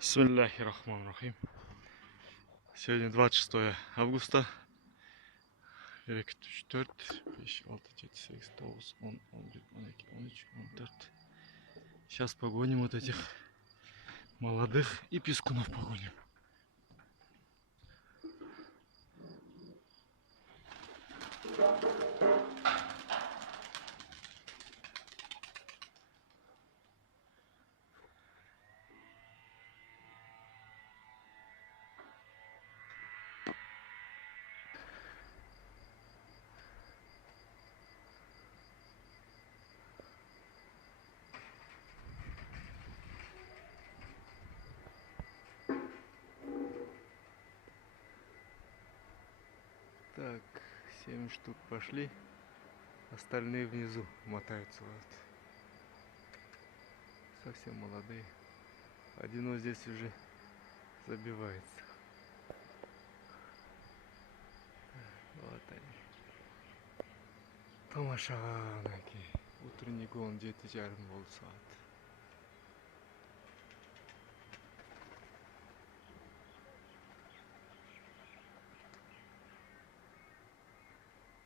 Бисмиллахи-рахмани-рахим. Сегодня 26 августа. 1, 2, 3, 4, 5, 6, 7, 8, 9, 10, 11, 12, 13. Сейчас погоним вот этих молодых и пискунов погоним. Так, 7 штук пошли, остальные внизу мотаются. Вот. Совсем молодые. Один вот здесь уже забивается. Вот они. Тамаша, утренний гон, дети жарим болсат.